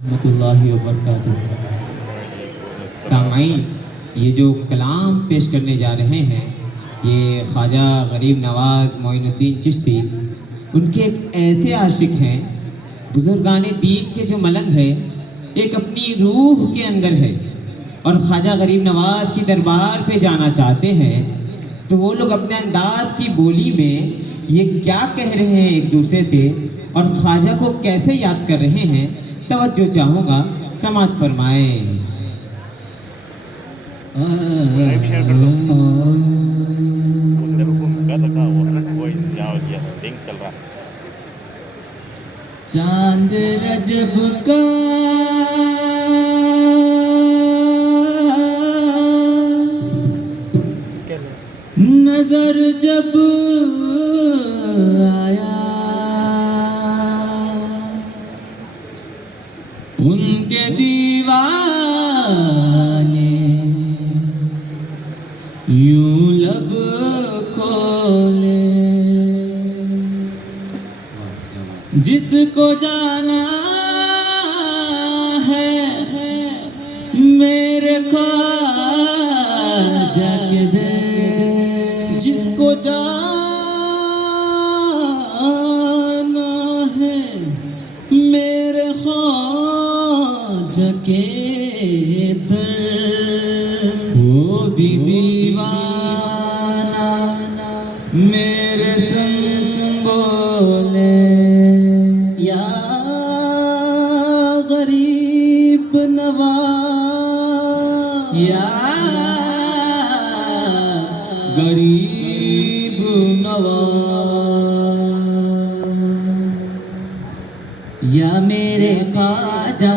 रहमतुल्लाहि व बरकातुहू। सामाईन, ये जो कलाम पेश करने जा रहे हैं ये ख्वाजा गरीब नवाज़ मोइनुद्दीन चिश्ती, उनके एक ऐसे आशिक हैं, बुजुर्गाने दीन के जो मलंग है एक अपनी रूह के अंदर है और ख्वाजा गरीब नवाज़ की दरबार पे जाना चाहते हैं, तो वो लोग अपने अंदाज की बोली में ये क्या कह रहे हैं एक दूसरे से और ख्वाजा को कैसे याद कर रहे हैं, तवज्जो चाहूँगा, समात फरमाएं। चांद रजब का नजर जब आया, उनके दीवाने यूं लब खोले, जिसको जाना है मेरे ख्वाजा के दे, जिसको जाना है मेरे ख्वाजा के दर, वो भी दीवाना मेरे संग बोले, या गरीब नवाज, या गरीब नवाज, या मेरे ख्वाजा,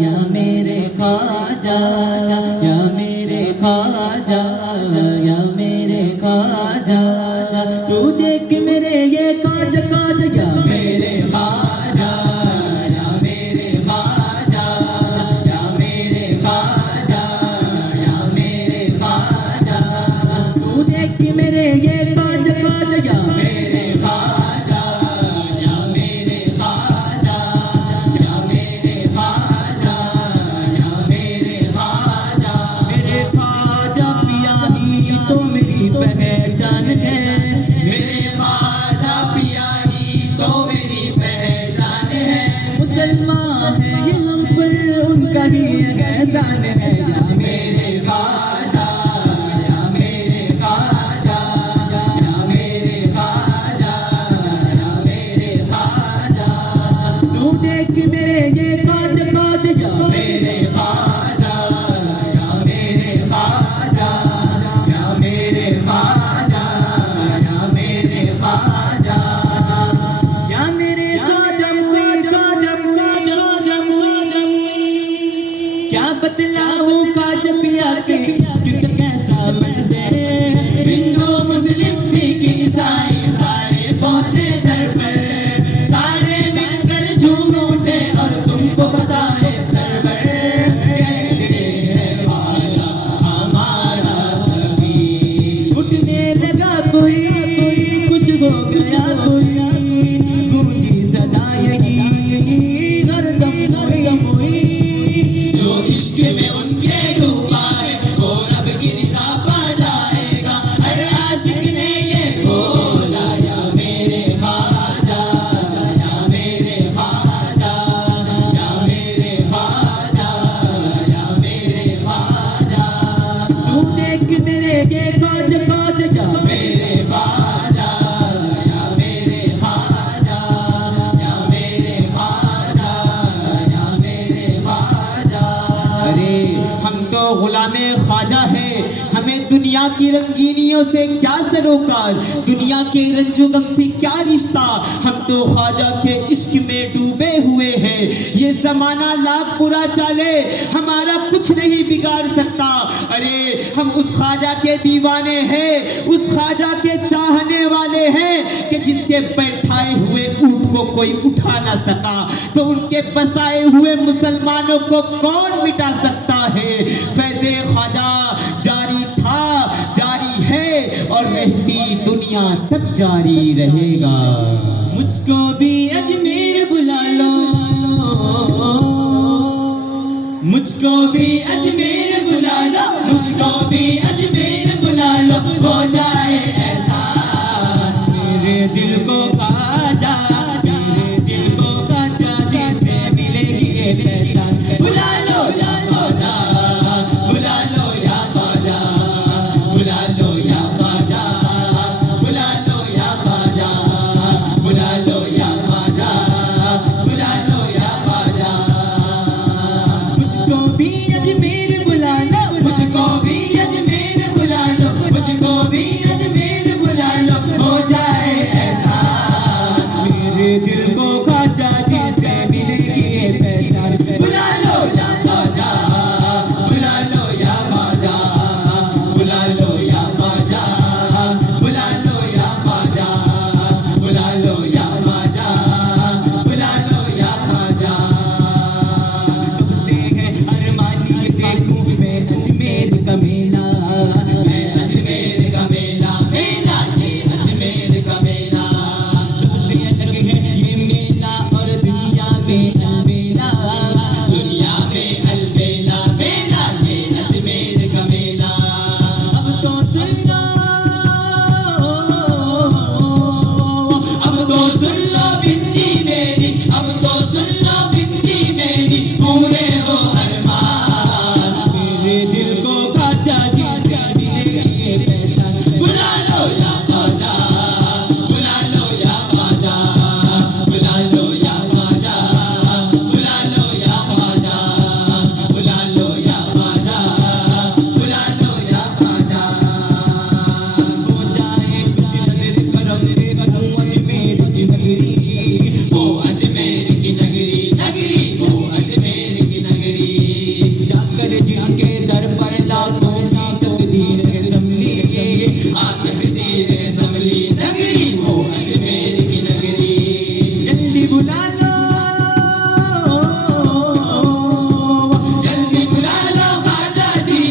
या मेरे ख्वाजा, या मेरे ख्वाजा, या मेरे ख्वाजा, तू देख मेरे ये ख्वाजा ख्वाजा, या मेरे ख्वाजा, या मेरे ख्वाजा, या मेरे ख्वाजा, या मेरे ख्वाजा, तू देख मेरे ये ख्वाजा ख्वाजा, या मेरे ख्वाजा, या मेरे ख्वाजा, या मेरे ख्वाजा, या मेरे ख्वाजा, मेरे ख्वाजा पिया ही तो मेरी पहचान है, मेरे ख्वाजा पिया ही तो मेरी पहचान है, मुसलमान है ये हम पर उनका ही एहसान है, या मेरे ख्वाजा, या मेरे ख्वाजा, या मेरे ख्वाजा, या मेरे ख्वाजा, तू देख मेरे ये ख्वाजा ख्वाजा, या मेरे ख्वाजा, या मेरे ख्वाजा, या मेरे ख्वाजा, या मेरे ख्वाजा, या मेरे ख्वाजा ख्वाजा ख्वाजा ख्वाजा, क्या बतलाऊं ख्वाजा पिया के इश्क का कैसा मंज़र, हिंदू मुस्लिम सिख ईसाई सारे पहुंचे दर पर, सारे मिलकर झूम उठे और तुमको बताए सरवर, कहते हैं ख्वाजा हमारा सखी, उठने लगा कोई खुश हो गया कोई, गूंजी सदा यही हरदम हरदम हुई, जो इश्क में उनके डूबा है वो रब की निगाह पा जाएगा, हर आशिक ने ये बोला, या मेरे ख्वाजा, या मेरे ख्वाजा, या मेरे ख्वाजा, या मेरे ख्वाजा, तू देख मेरे ये ख्वाजा ख्वाजा, या मेरे ख्वाजा, या मेरे ख्वाजा, या मेरे ख्वाजा, या मेरे ख्वाजा, अरे हम तो गुलामे ख्वाजा है, हमें दुनिया की रंगीनियों से क्या सरोकार, दुनिया के रंजो गम से क्या रिश्ता, हम तो ख्वाजा के इश्क में डूबे हुए हैं, ये जमाना लाख बुरा चाले हमारा कुछ नहीं बिगाड़ सकता, अरे हम उस ख्वाजा के दीवाने हैं, उस ख्वाजा के चाहने वाले हैं कि जिसके बैठाए हुए ऊंट को कोई उठा ना सका, तो उनके बसाए हुए मुसलमानों को कौन मिटा सकता है, फैज़े ख्वाजा जारी था, जारी है और रहती दुनिया तक जारी रहेगा। मुझको भी अजमेर बुला लो, मुझको भी अजमेर बुला लो, मुझको भी अजमेर बुला लो, हो जाए ऐसा मेरे दिल को खाजा, मेरे दिल को खाजा, जिससे मिलेगी ये पहचान। बुला लो या ख्वाजा, बुला लो या ख्वाजा, बुला लो या ख्वाजा, बुला लो या ख्वाजा, बुला लो या ख्वाजा, बुला लो या ख्वाजा। मुझको भी अजमेर बुला लो, मुझको भी अजमेर बुला लो, मुझको भी अजमेर बुला लो, हो जाए ऐसा मेरे दिल को खाजा, जिससे मिलेगी ये पहचान। बुला लो या ख्वाजा, बुला लो या ख्वाजा, बुला लो या ख्वाजा, बुला लो या ख्वाजा, बुला लो या ख्वाजा, बुला लो या ख्वाजा। कब से है अरमानी ये देखूं मैं अजमेर का मेला, मैं अजमेर का मेला, मेला ये अजमेर का मेला। सबसे अलग है ये मेला और दुनिया में अलबेला, दुनिया में अलबेला, मेला ये अजमेर का मेला। अब तो सुन लो, अब तो सुन लो बिंदी मेरी, अब तो सुन लो बिंदी मेरी, पूरे हो अरमान मेरे दिल को खाजा, जिससे मिलेगी ये पहचान। बुला लो या ख्वाजा, बुला लो या ख्वाजा, बुला लो या ख्वाजा, बुला लो या ख्वाजा, बुला लो या ख्वाजा, बुला लो या ख्वाजा। हो जाए कुछ नजर करम देखूं अजमेर की नगरी, वो अजमेर की नगरी, नगरी वो अजमेर की नगरी। जाकर जिनके दर पर लाखों की तकदीर है संभली, हाँ तकदीर है संभली, नगरी वो अजमेर की नगरी। जल्दी बुला लो, जल्दी बुला लो ख्वाजा जी,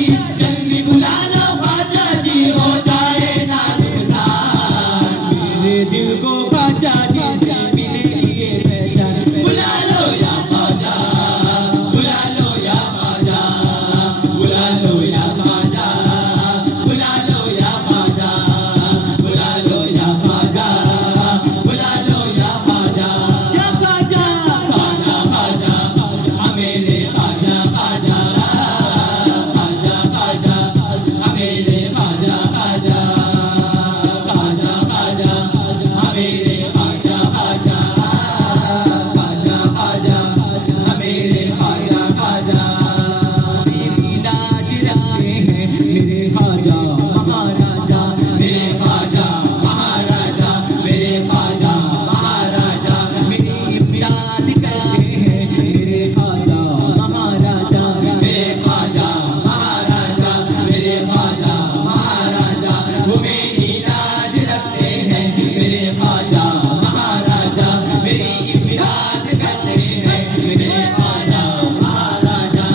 जल्दी बुला लो ख्वाजा जी, हो जाए नागुज़ार मेरे दिल को खाजा, जिससे मिलेगी ये पहचान। बुला लो या ख्वाजा, बुला लो या ख्वाजा, बुला लो या ख्वाजा, बुला लो या ख्वाजा, बुला लो या ख्वाजा, बुला लो या ख्वाजा। या ख्वाजा, ख्वाजा ख्वाजा, हमेरे ख्वाजा ख्वाजा, ख्वाजा ख्वाजा, हमेरे ख्वाजा ख्वाजा, ख्वाजा ख्वाजा, हमेरे ख्वाजा ख्वाजा, ख्वाजा ख्वाजा, हमेरे ख्वाजा ख्वाजा। मेरी लाज रखते हैं मेरे ख्वाजा महाराजा, मेरे ख्वाजा महाराजा, मेरे ख्वाजा महाराजा, मेरी इमदाद करते हैं मेरे ख्वाजा महाराजा, मेरे ख्वाजा महाराजा, मेरे ख्वाजा महाराजा। वो मेरी लाज रखते हैं मेरे ख्वाजा महाराजा, मेरी इमदाद करते हैं मेरे ख्वाजा महाराजा।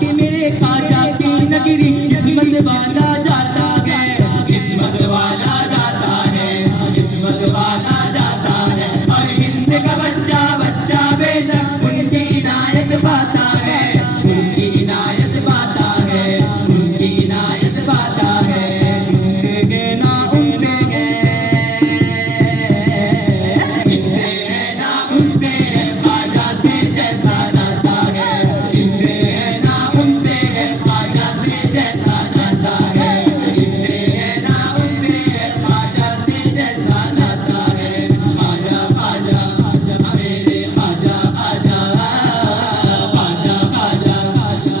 कि मेरे ख्वाजा की नगरी किस्मत वाला जाता है, किस्मत वाला जाता है, किस्मत वाला जाता है। और हिंद का बच्चा बच्चा बेशक उनकी इनायत पाता है, उनकी इनायत पाता है, उनकी इनायत पाता है। उनसे है ना उनसे है, इनसे है ना उनसे है, ख्वाजा से जैसा नाता है। इनसे है ना उनसे है, ख्वाजा से जैसा नाता है। इनसे है ना उनसे है, ख्वाजा से जैसा नाता है। ख्वाजा ख्वाजा, हमेरे ख्वाजा ख्वाजा, ख्वाजा ख्वाजा,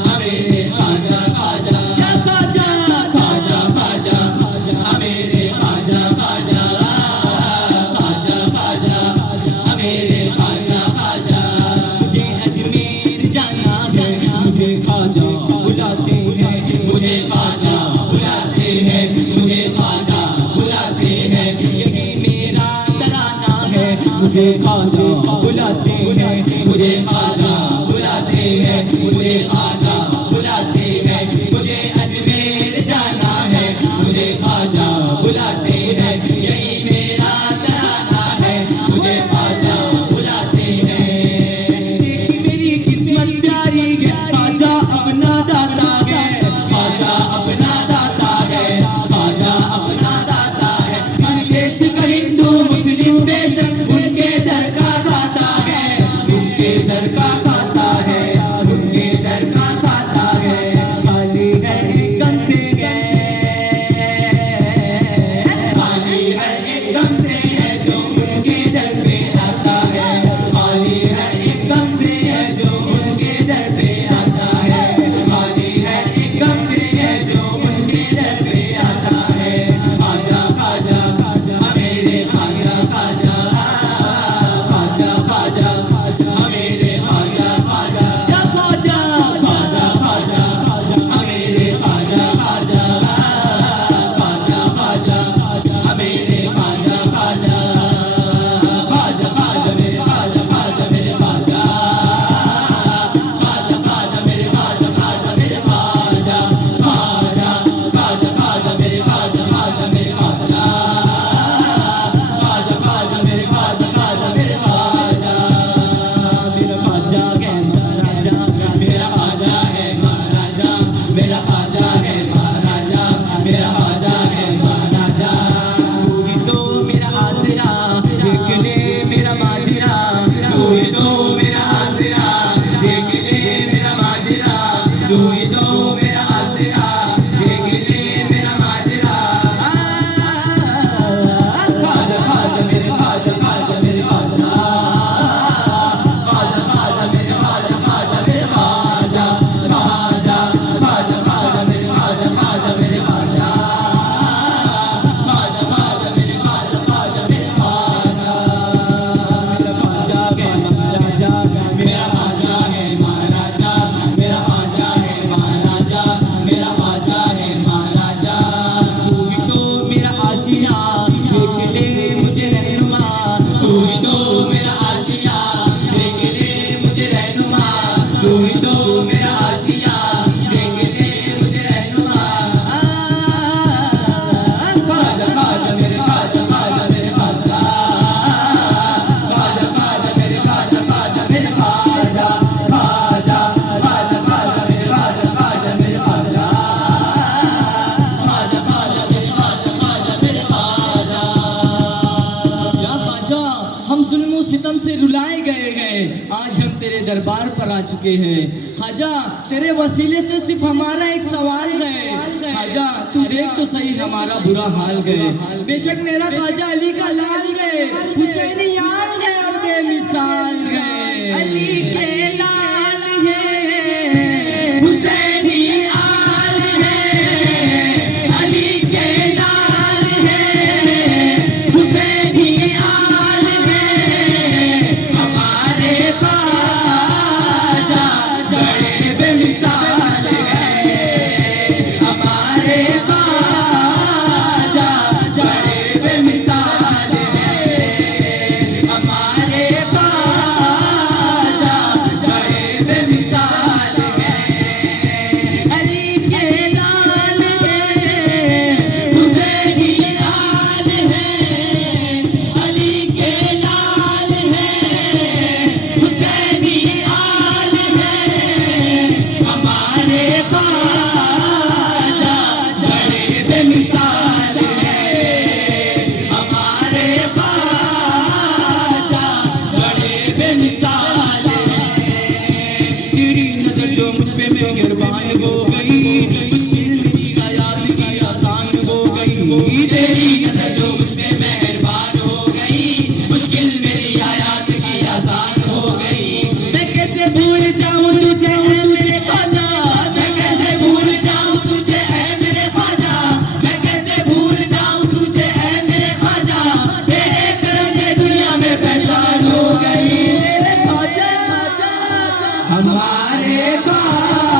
हमेरे ख्वाजा ख्वाजा। या ख्वाजा, ख्वाजा ख्वाजा, हमेरे ख्वाजा ख्वाजा, ख्वाजा ख्वाजा, हमेरे ख्वाजा ख्वाजा। मुझे अजमेर जाना है, मुझे ख्वाजा बुलाते हैं, मुझे ख्वाजा बुलाते हैं, मुझे ख्वाजा बुलाते हैं। यही मेरा तराना है, मुझे ख्वाजा बुलाते हैं, मुझे ख्वाजा बुलाते हैं, मुझे ख्वाजा बुलाते हैं। मुझे अजमेर जाना है, मुझे ख्वाजा बुलाते हैं, यही मेरा तराना है, मुझे ख्वाजा बुलाते हैं। मेरी किस्मत प्यारी है, ख्वाजा है महाराजा, मेरा ख्वाजा है महाराजा, मेरा ख्वाजा है महाराजा, मेरा ख्वाजा है महाराजा। तू ही तो मेरा आसरा, देख ले मेरा माजरा, तू ही तो मेरा आसरा, देख ले मेरा माजरा, तू ही तो मेरा आसरा, देख ले मेरा माजरा। ख्वाजा ख्वाजा मेरे ख्वाजा, ख्वाजा मेरे ख्वाजा, ख्वाजा ख्वाजा मेरे ख्वाजा, ख्वाजा मेरे ख्वाजा, ख्वाजा ख्वाजा ख्वाजा मेरे ख्वाजा, ख्वाजा मेरे ख्वाजा, ख्वाजा ख्वाजा मेरे ख्वाजा, ख्वाजा मेरे ख्वाजा। मेरा ख्वाजा है महाराजा, मेरा ख्वाजा है महाराजा, मेरा ख्वाजा है महाराजा, मेरा ख्वाजा है महाराजा। तू ही तो मेरा आशिया, देख ले मुझे रहनुमा, तू ही तो मेरा आशिया, देख ले मुझे रहनुमा, तू ही तो मेरा आशिया, देख ले मुझे रहनुमा। ख्वाजा ख्वाजा मेरे ख्वाजा, ख्वाजा मेरे ख्वाजा, ख्वाजा ख्वाजा मेरे ख्वाजा, ख्वाजा मेरे ख्वाजा, ख्वाजा ख्वाजा ख्वाजा मेरे ख्वाजा, ख्वाजा मेरे ख्वाजा, ख्वाजा ख्वाजा मेरे ख्वाजा, ख्वाजा मेरे ख्वाजा। या ख्वाजा, हम जुल्म सितम से रुलाए गए हैं, आज हम तेरे दरबार पर आ चुके हैं। ख्वाजा, तेरे वसीले से सिर्फ हमारा एक सवाल गए। ख्वाजा, तू देख तो सही हमारा बुरा हाल गए। बेशक मेरा ख्वाजा अली का लाल गए, हुसैनी यार गए और बेमिसाल गए। अली के लाल है, हुसैनी आल है, अली के लाल है, हुसैनी आल है, हमारे ख्वाजा बड़े बेमिसाल है, हमारे ख्वाजा बड़े बेमिसाल है, हमारे ख्वाजा बड़े बेमिसाल है। अली के लाल है, हुसैनी लाल है, अली के लाल है, हुसैनी आल है, हमारे ख्वाजा बड़े बेमिसाल है, हमारे ख्वाजा बड़े बेमिसाल है। तेरी नजर जो मुझ पे मेहरबान हो गई, मुश्किल मेरी हयात की आसान हो गई। तेरी नजर जो मुझ पे मेहरबान हो गई, मुश्किल मेरी हयात की आसान हो गई। मैं कैसे भूल जाऊं तुझे तुझे ख्वाजा, मैं कैसे भूल जाऊं तुझे ऐ मेरे ख्वाजा, मैं कैसे भूल जाऊं तुझे ऐ मेरे ख्वाजा। तेरे करम से दुनिया में पहचान हो गई। मेरे ख्वाजा हमारे ख्वाजा